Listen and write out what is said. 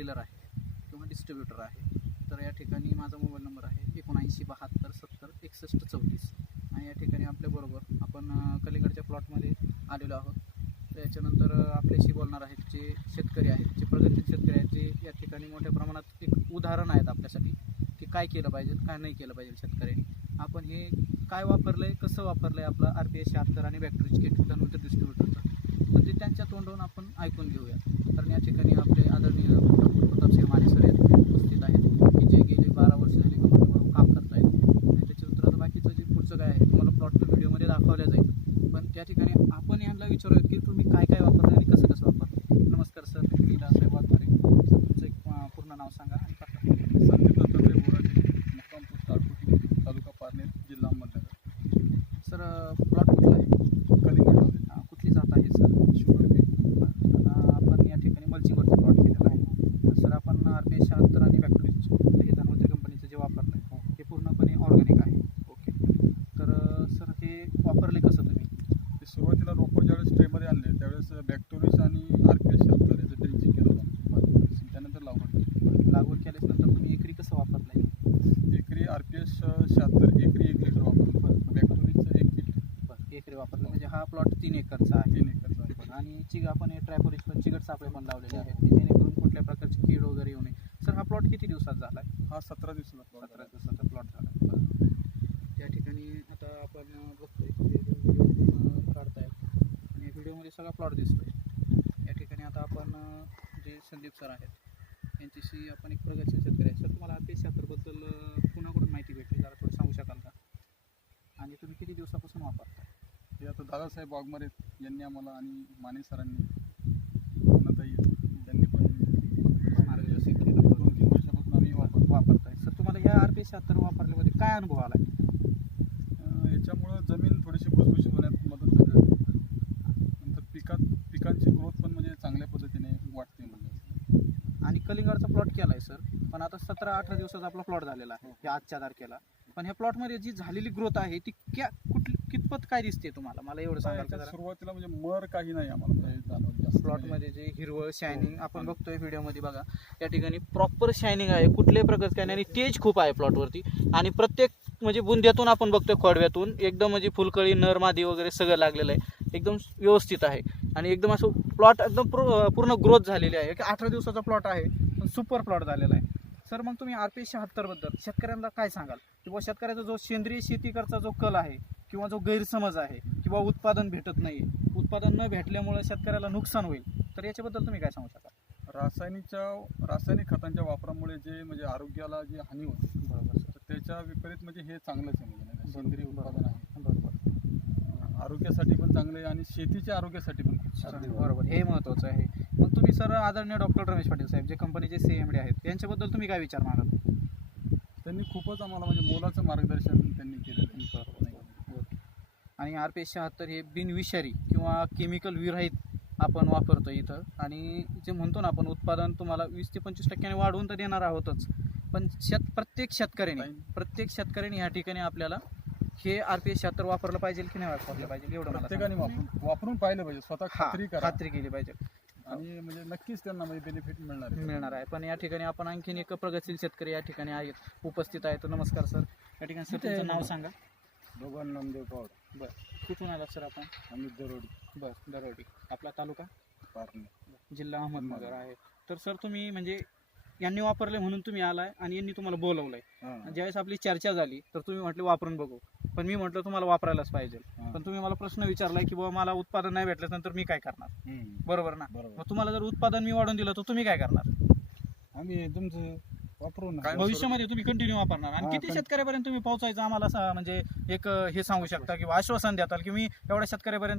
Dealer आहे किंवा distributor आहे, तर या ठिकाणी माझा मोबाईल नंबर आहे 7972706134. आणि या ठिकाणी आपल्याबरोबर आपण कलिंगडच्या प्लॉटमध्ये आलेलो आहोत. त्याच्यानंतर आपल्याशी बोलणार आहेत जे शेतकरी आहेत, जे प्रगतशील शेतकरी आहेत, जे या ठिकाणी मोठ्या प्रमाणात एक उदाहरण आहेत आपल्यासाठी की काय केलं पाहिजे, काय नाही केलं पाहिजे शेतकऱ्यांनी. आपण हे काय वापरलं आहे, कसं वापरलं आहे आपलं RPS 76 आणि बॅक्टेरियाची किट धन्वंतरी डिस्ट्रीब्युटरचं, तर ते त्यांच्या तोंडून आपण ऐकून घेऊया. कारण या ठिकाणी आपले आदरणीय डॉक्टर प्रतापसिंह माने सर या ठिकाणी उपस्थित आहेत की जे गेले 12 वर्ष झाले कंपनीबरोबर काम करत आहेत. आणि त्याच्यानंतर आता बाकीचं जे पुढचं काय आहे तुम्हाला प्लॉट व्हिडिओमध्ये दाखवल्या जाईल, पण त्या ठिकाणी आपण यांना विचारूयात की तुम्ही काय काय वापरलं आणि कसं कसं वापरलं. नमस्कार सर, साहेब वाघमारे, तुमचं एक पूर्ण नाव सांगा आणि पत्ता. संदीप दत्तात्रय बोराडे, मुक्काम पोस्ट ताडकोटी, तालुका पारनेर, जिल्हा अहमदनगर. सर प्लॉट कुठला आहे? कलिंगड. कुठली जात आहे सर? Sugar cake. आपण या ठिकाणी मल्चिंगवरती प्लॉट केलेला आहे. तर सर आपण RPS 76 आणि बॅक्टेरियाची हे धन्वंतरी कंपनीचं जे वापरलं आहे हे पूर्णपणे ऑर्गॅनिक आहे. ओके, तर सर हे वापरले कसं तुम्ही? ते सुरुवातीला रोपं ज्यावेळेस ट्रेमध्ये आणले त्यावेळेस बॅक्टोरिस आणि RPS 76 याचं ड्रिंचिंग केलं होतं. त्यानंतर लागवड केली. लागवड केल्यानंतर तुम्ही एकरी कसं वापरलं आहे? एकरी RPS 76 एकरी 1 लिटर वापरलं. बॅक्टोरिसचं 1 किट एकरी वापरलं म्हणजे हा प्लॉट 3 एकरचा आहे. 3 एकरचा आहे. आणि आपण ट्रायपोरिज पण चिकट सापळे पण लावलेले आहेत की जेणेकरून कुठल्या प्रकारची कीड वगैरे येऊ नये. सर हा प्लॉट किती दिवसात झाला आहे? हा 17 दिवसाचा plot 17 झाला. दिवसाचा प्लॉट झाला. त्या ठिकाणी आता आपण बघतोय की व्हिडिओ काढतायत आणि व्हिडिओमध्ये सगळा प्लॉट दिसतोय. या ठिकाणी आता आपण जे संदीप सर आहेत यांच्याशी आपण एक प्रगतशील शेतकरी आहे. सर तुम्हाला RPS 76 बद्दल कुणाकडून माहिती भेटली जरा थोडं सांगू शकाल का? आणि तुम्ही किती दिवसापासून वापरता? हे आता दादासाहेब वाघमारे यांनी आम्हाला आणि माने सरांनी म्हणताई त्यांनी पण मार्गदर्शन केलं. 2-3 वर्षापासून आम्ही वापरताय. सर तुम्हाला ह्या RPS 76 वापरल्यामध्ये काय अनुभव आला आहे? याच्यामुळं जमीन थोडीशी भुसभुशीत होण्यात मदत झाली. नंतर पिकांची ग्रोथ पण म्हणजे चांगल्या पद्धतीने वाटते म्हणजे. आणि कलिंगडचा प्लॉट केला आहे सर, पण आता 17-18 दिवसाचा आपला प्लॉट झालेला आहे या आजच्या तारखेला. पण ह्या प्लॉटमध्ये जी झालेली ग्रोथ आहे ती कितपत काय दिसते तुम्हाला? मला एवढं सांगाल का याच्यात जरा? सुरुवातीला म्हणजे मर काही नाही आम्हाला काही जाणवलं जास्त. प्लॉटमध्ये जे हिरवळ शायनिंग आपण बघतोय व्हिडिओमध्ये बघा, या ठिकाणी प्रॉपर शायनिंग आहे, कुठल्याही प्रकारचं काय नाही. आणि तेज खूप आहे प्लॉटवरती. आणि प्रत्येक म्हणजे बुंद्यातून आपण बघतोय खोडव्यातून एकदम म्हणजे फुलकळी नर मादी वगैरे सगळं लागलेलं आहे, एकदम व्यवस्थित आहे. आणि एकदम असं प्लॉट एकदम पूर्ण ग्रोथ झालेली आहे. 18 दिवसाचा प्लॉट आहे पण सुपर प्लॉट झालेला आहे. सर मग तुम्ही RPS 76 बद्दल शेतकऱ्यांना काय सांगाल? किंवा शेतकऱ्याचा जो सेंद्रिय शेतीकडचा जो कल आहे किंवा जो गैरसमज आहे किंवा उत्पादन भेटत नाही, उत्पादन न भेटल्यामुळे शेतकऱ्याला नुकसान होईल, तर याच्याबद्दल तुम्ही काय सांगू शकाल? रासायनिक खतांच्या वापरामुळे जे म्हणजे आरोग्याला जी हानी होते, बरोबर सर. तर त्याच्या विपरीत म्हणजे हे चांगलंच आहे म्हणजे सेंद्रिय उत्पादन आहे. बरोबर, आरोग्यासाठी पण चांगलं आहे आणि शेतीच्या आरोग्यासाठी पण खूप छान आहे. बरोबर, हे महत्त्वाचं आहे. मग तुम्ही सर आदरणीय डॉक्टर रमेश पाटील साहेब जे कंपनीचे CMD आहेत यांच्याबद्दल तुम्ही काय विचार मागाल? त्यांनी खूपच आम्हाला म्हणजे मोलाचं मार्गदर्शन त्यांनी केलेलं आहे. आणि RPS 76 हे बिनविषारी किंवा केमिकल विरहित आपण वापरतो इथं. आणि जे म्हणतो ना आपण उत्पादन तुम्हाला 20 ते 25% वाढवून तर देणार आहोतच, पण प्रत्येक शेतकऱ्याने ह्या ठिकाणी आपल्याला हे RPS 76 वापरलं पाहिजे की नाही वापरलं पाहिजे एवढं मला प्रत्येकाने सांगा. वापरून पाहिलं पाहिजे, स्वतः खात्री केली पाहिजे आणि म्हणजे नक्कीच त्यांना म्हणजे बेनिफिट मिळणार आहे. पण या ठिकाणी आपण आणखीन एक प्रगतशील शेतकरी या ठिकाणी आहेत उपस्थित आहेत. नमस्कार सर. या ठिकाणी सर तुमचं नाव सांगा. दोघां नामदेव पवार. बरं, कुठून आलात सर आपण? आम्ही दरोडी. बरं, दरोडी. आपला तालुका पारनेर, जिल्हा अहमदनगर आहे. तर सर तुम्ही म्हणजे यांनी वापरले म्हणून तुम्ही आलाय आणि यांनी तुम्हाला बोलवलंय. ज्यावेळेस आपली चर्चा झाली तर तुम्ही म्हटले वापरून बघू, पण मी म्हटलं तुम्हाला वापरायलाच पाहिजे. पण तुम्ही मला प्रश्न विचारलाय की बाबा मला उत्पादन नाही भेटल्यानंतर मी काय करणार, बरोबर ना? मग तुम्हाला जर उत्पादन मी वाढवून दिलं तर तुम्ही काय करणार? आम्ही तुमचं वापरून भविष्यामध्ये तुम्ही कंटिन्यू वापरणार. आणि किती शेतकऱ्यापर्यंत तुम्ही पोहोचायचं आम्हाला म्हणजे एक हे सांगू शकता किंवा आश्वासन देताल की मी एवढ्या शेतकऱ्यापर्यंत